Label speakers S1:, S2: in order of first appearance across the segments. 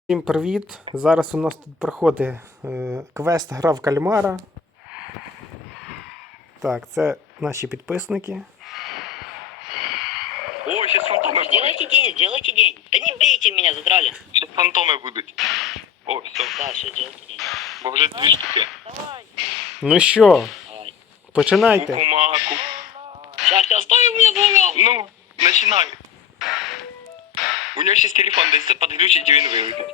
S1: Всім привіт! Зараз у нас тут проходить квест Гра в кальмара. Так, це наші підписники.
S2: О, сейчас фантомы будут.
S3: Сделайте день. Да не бейте меня, задрали.
S2: Сейчас фантомы будут. О, все.
S3: Да, все, делайте день.
S2: Бо вже дві штуки.
S4: Давай.
S1: Ну що,
S3: Давай.
S1: починайте.
S2: Куку-маку.
S3: Сейчас, стой, у меня двумя.
S2: Ну, начинай. У нього сейчас телефон десь подглючить і він вилетить.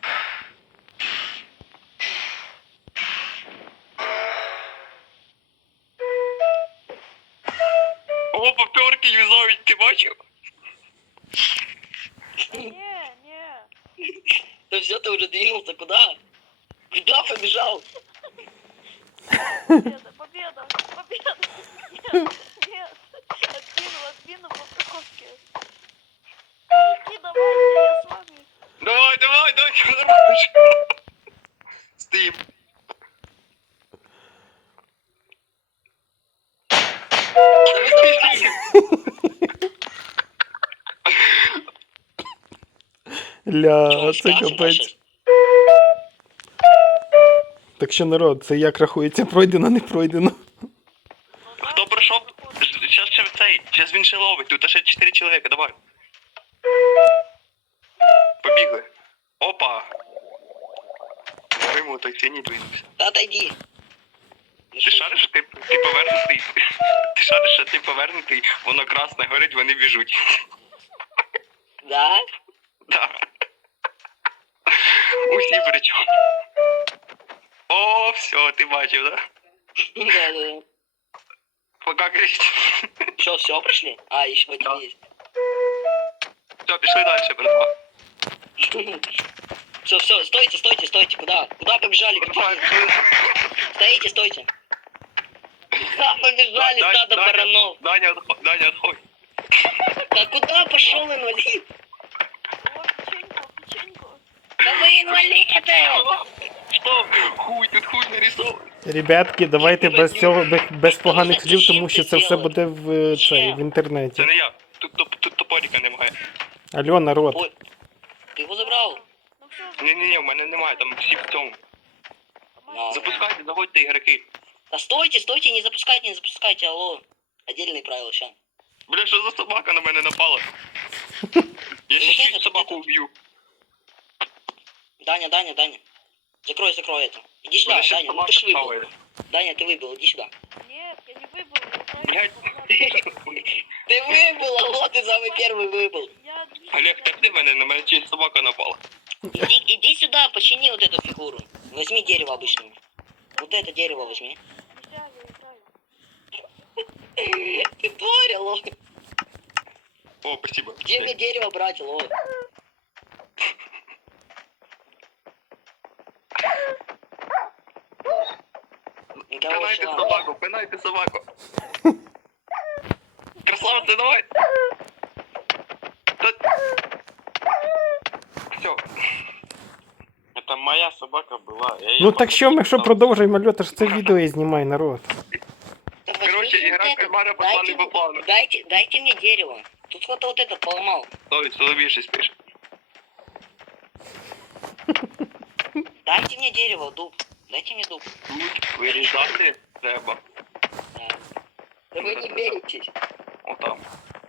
S2: О, поперки юзовить, ти бачив?
S4: Не.
S3: Да все, ты уже двинулся, куда? Куда побежал?
S4: Победа. Нет. Откину по страховке. Мужики, давайте, я с вами.
S2: Давай, хорош. Стоим.
S1: Ля, це капець. Так що, народ, це як рахується, пройдено, не пройдено.
S2: Хто пройшов? Сейчас ще цей, сейчас він ще ловить, тут ще 4 чоловіка, давай. Побігли. Опа. Йому так синій двинувся.
S3: Да отойди.
S2: Ти шариш, що ти повернутий? Ти шариш, що ти повернутий, воно красне горить, вони біжуть.
S3: Да?
S2: Да. Усі причому. О, все, ти бачив, да?
S3: Да.
S2: Пока кричить.
S3: Что, все прошли? А, еще один
S2: Да.
S3: есть.
S2: Все, пішли далі, братва.
S3: Все, стойте, куда? Куда побежали? Стоите, стойте. Куда побежали, стадо баранов?
S2: Даня, отходь.
S3: Да куда пошел инвалид?
S4: О, печеньку.
S3: Да вы инвалиды!
S2: Що? Тут хуй нарисован.
S1: Ребятки, давайте без цього, без поганих слів, тому що це все буде в інтернеті.
S2: Це не я. Тут топорика немає.
S1: Алло, народ.
S3: Ой, ты его забрал?
S4: Ну все,
S2: Ні, в мене немає, там всі в цьому.
S3: А.
S2: Запускайте, заходьте ігроки.
S3: Да стойте, не запускайте, алло. Отдельные правила, ща.
S2: Бля, що за собака на мене напала? Я ще чуть собаку уб'ю.
S3: Даня. Закрой это. Иди сюда,
S2: Мене ще
S3: Даня, ну
S2: собака
S3: ты ж выбыл.
S2: схаває.
S3: Даня, ты выбыл, иди сюда.
S4: нет, я не выбыл.
S2: Блядь.
S3: Ты выбыл, алло, ты самый первый выбыл.
S4: Я
S2: Олег, тепни мене, на мене чисть собака напала.
S3: Иди сюда, почини вот эту фигуру. Возьми дерево обычное. Вот это дерево возьми.
S4: нельзя, я играю.
S3: Ты тварь, алло.
S2: О, спасибо.
S3: Где мне дерево брать, алло? Никого
S2: Пинайте собаку. Красавцы, давай. Все. Это моя собака была.
S1: Ну так що, ми що продовжуємо, алло, ти ж це відео і знімай, народ.
S2: Короче, игра в кальмара пошла не по плану.
S3: Дайте мне дерево. Тут кто-то вот это поломал.
S2: Стой, Соловей щось пише.
S3: Дайте мне дерево, дуб. Дайте мне дуб.
S2: Тут вирізати треба.
S3: Да. Да вы не бейтесь.
S2: Отам.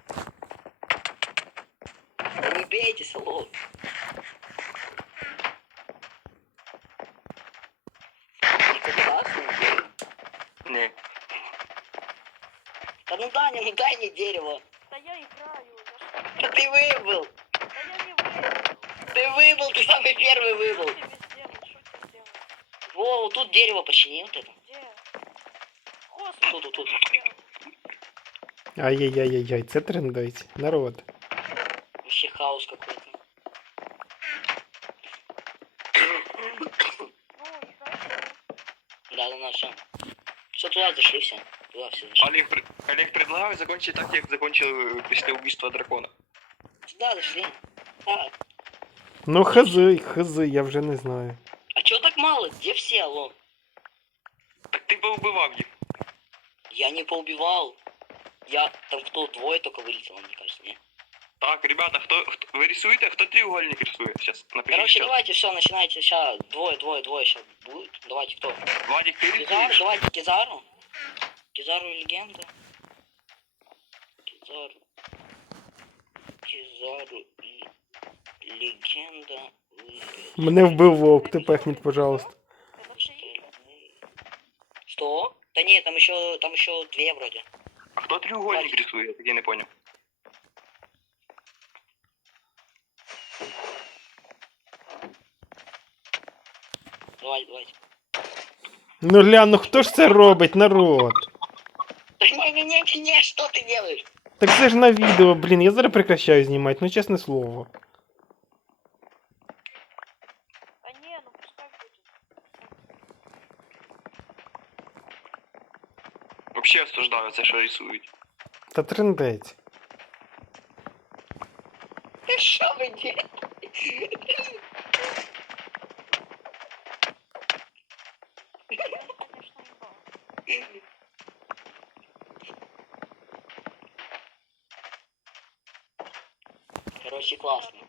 S3: Да не бейтесь, алло. Прекрасное дерево.
S2: Ні.
S3: Да ну Даня, ну дай мне дерево.
S4: Да я играю. За что?
S3: Да ты выбыл.
S4: Да я не выбыл.
S3: Ты выбыл, ты самый первый
S4: Что
S3: выбыл.
S4: тебе сделать? Что тебе сделать?
S3: Во, вот тут дерево почини, вот это.
S4: Где? Господи,
S3: Тут.
S1: Ай-яй-яй-яй, це трендить. Народ.
S3: Вообще хаос какой-то.
S4: ну играй.
S3: Да, все. Все туда зашли, все. Туда все зашли.
S2: Олег предлагаю закончить так, як закончили після убийства дракона.
S3: Сюда зашли. А,
S1: Ну хази, я вже не знаю.
S3: а чего так мало? Где все, алло?
S2: Так ти поубивав їх.
S3: Я не поубивал. Я там кто двое только вылетело, мне кажется, не?
S2: Так, ребята, вы рисуете? Кто треугольник рисует? Сейчас напишите.
S3: Короче, давайте все, начинайте. Сейчас двое сейчас будет. Давайте кто?
S2: Владик, ты
S3: Кизару,
S2: рисуешь?
S3: давайте Кизару. Кизару легенда. Кизару и легенда.
S1: Мене вбив вовк, ти пехніть, пожалуйста.
S4: Это все игры.
S3: Что? Да нет, там еще две вроде.
S2: А кто треугольник рисует? Я не понял.
S3: Давайте.
S1: Ну глянь, ну хто ж це робить, народ?
S3: Да не, что ты делаешь?
S1: Так це ж на відео, блін, я зараз прекращаю знімати, ну чесне слово.
S4: А не, ну пускай будет.
S2: Вообще осуждаю це, що рисують.
S1: Та трендець.
S3: Что вы делаете?
S4: Я, конечно, ебал.
S3: Короче, классно.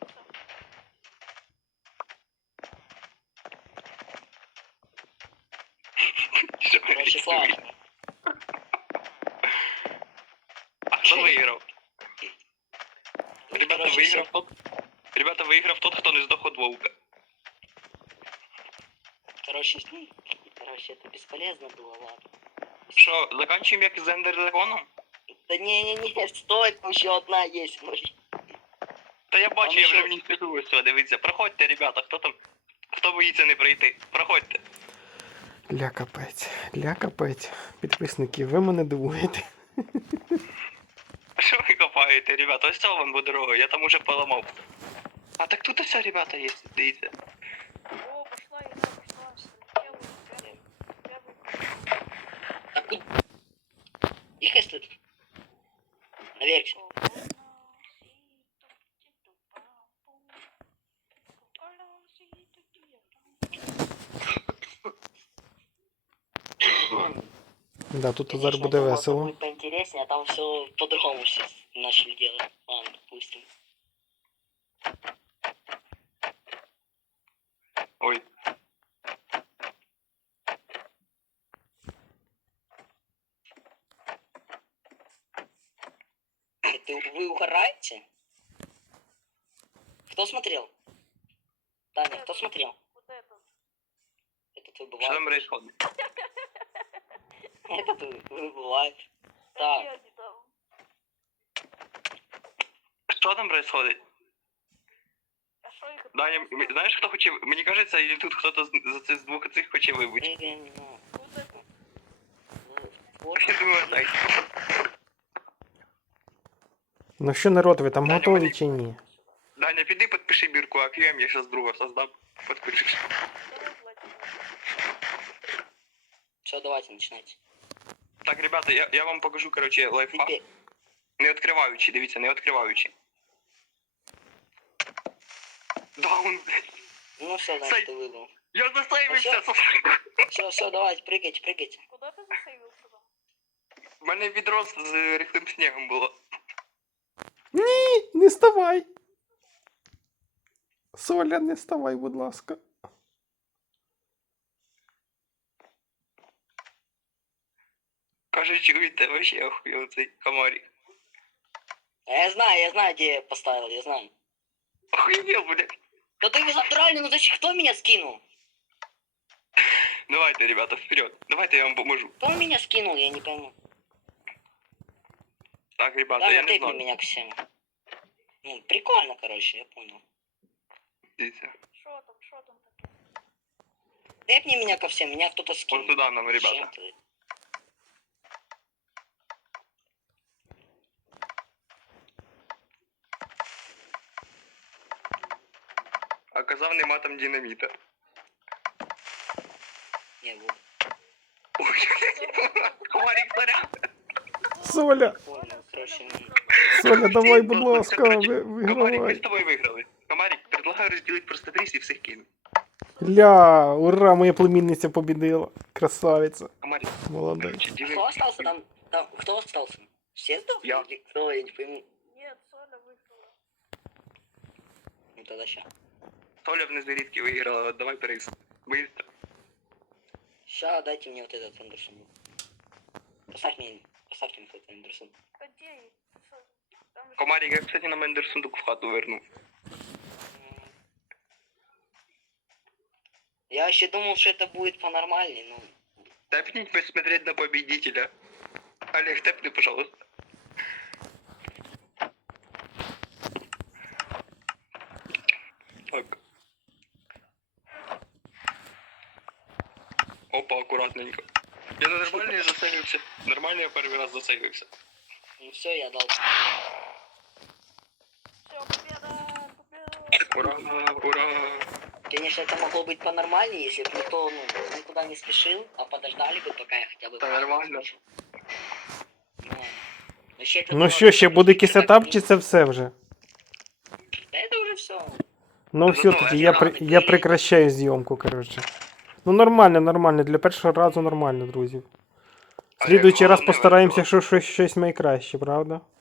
S2: Що ви
S3: Короче,
S2: рисуєте?
S3: классно.
S2: А хто виграв? Ребята,
S3: Короче,
S2: виграв
S3: всё.
S2: тот. Ребята, виграв тот, хто не здох від вовка.
S3: Короче, это бесполезно было, ладно.
S2: Що, заканчуємо як з Ендер Драконом?
S3: Да не, стой, там еще одна есть.
S2: Та я бачу,
S3: Там
S2: я вже
S3: що?
S2: в ній сижу, ось все, дивіться. Проходьте, ребята, хто там? Хто боїться не пройти? Проходьте.
S1: Ля капець. Підписники, ви мене дивуєте.
S2: А що ви копаєте, ребята? Ось цього вам буде дорога, я там уже поламав. А так тут і все, ребята, є, дивіться.
S4: О, пошла игра, пошла. Первый.
S3: Так, их если... Наверх.
S1: Да, тут
S3: Конечно,
S1: зараз буде
S3: думал,
S1: весело.
S3: будет поинтереснее, а там все по-другому все начали делать. Ладно, допустим.
S2: Ой,
S3: Вы угораете? Кто смотрел? Таня, кто смотрел?
S4: Вот этот.
S3: Этот
S2: що
S3: выбывает.
S2: там происходит?
S3: Этот выбывает. Так.
S4: Я не там.
S2: Що там происходит?
S4: А что их
S2: Даня, знаєш, хто хоче... Мені кажеться, і тут хтось за цих двох цих хоче вибути.
S3: Я не знаю.
S4: Вот этот.
S3: Вот.
S2: Я думаю, так.
S1: Ну що, народ, ви там
S2: Даня,
S1: готові
S2: мені-
S1: чи ні?
S2: Даня, піди підпиши бірку АКМ, я зараз друга создам. Підпишеш.
S4: Давай, Владимир.
S3: Все, давайте, начинайте.
S2: Так, ребята, я вам покажу, короче, лайфхак.
S3: Теперь.
S2: Не відкриваючи, дивіться, не відкриваючи. Даун, блядь.
S3: Ну все,
S2: Сай-
S3: значит, ты выбрал.
S2: Я засейвився.
S3: Все, давайте, прыгайте.
S4: Куда ты засейвился там?
S2: У мене відро з рихлим снігом було.
S1: Ні, не ставай. Соля, не ставай, будь ласка.
S2: Каже, чуєте, вообще охуєв цей комарик.
S3: А я знаю, где я поставил, я знаю.
S2: Охуєв, блядь.
S3: Да ты его забрали, ну зачем, кто меня скинул?
S2: Давайте, ребята, вперед. Давайте я вам поможу.
S3: Кто меня скинул, я не пойму.
S2: Так, ребята,
S3: Да,
S2: я не
S3: тэпни
S2: знаю.
S3: меня к всем. Ну, прикольно, короче, я понял.
S2: Дивіться.
S4: Что там такое?
S3: Тэпни меня ко всем, меня кто-то скинул.
S2: Вон туда нам, ребята.
S3: Чем ты?
S2: А казав, нема там динаміта.
S3: Не, вот.
S2: Ой, комарик, сорян.
S1: Соля,
S3: Понял, короче.
S1: Соля, давай, будь
S2: Просто,
S1: ласка,
S2: короче, Комарик, ми
S1: вигравай.
S2: з тобою виграли. Комарик, предлагаю розділити просто приз і всіх кинути.
S1: Ля, ура, моя племінниця побідила. Красавиця.
S2: Комарик,
S1: Молодець.
S2: короче,
S3: Кто
S2: ділимо.
S3: остался там? Кто остался? Все сдохли?
S2: Я.
S3: Или кто? Я не пойму.
S4: Нет, Соля выиграла.
S3: тогда ща.
S2: Толя в незарідки виграла, давай приз. Быстро.
S3: Ща дайте мне вот этот Андерсон. Поставьте мне вот этот Андерсон.
S4: А где? Там же...
S2: Комарик, я, кстати, на мене сундук в хату вернув.
S3: Я вообще думал, что это будет по-нормальней, ну...
S2: Тэпніть посмотреть на победителя. Олег, тэпни, пожалуйста. Так. Опа, аккуратненько. Я на нормально засейвився. Нормально я перший раз засейвився.
S3: Ну все, я дал.
S4: Все, победа, победа.
S2: Ура, ура.
S3: Конечно, это могло быть по-нормальнее, если бы никто никуда не спешил, а подождали бы, пока я хотя бы...
S2: Да нормально.
S3: Ну, вообще, это
S1: Ну
S3: было
S1: що, ще
S3: бы
S1: буде якийсь
S3: так,
S1: етап, чи це все вже?
S3: Да это уже все.
S1: Ну
S2: Ну,
S1: все,
S2: давай,
S1: тоді
S3: я рано
S1: я
S3: приїду.
S1: прекращаю зйомку, коротше. Ну нормально, нормально, для першого разу нормально, друзі. В слідуючий раз
S2: головне
S1: постараємося
S2: весело.
S1: щось найкраще, правда?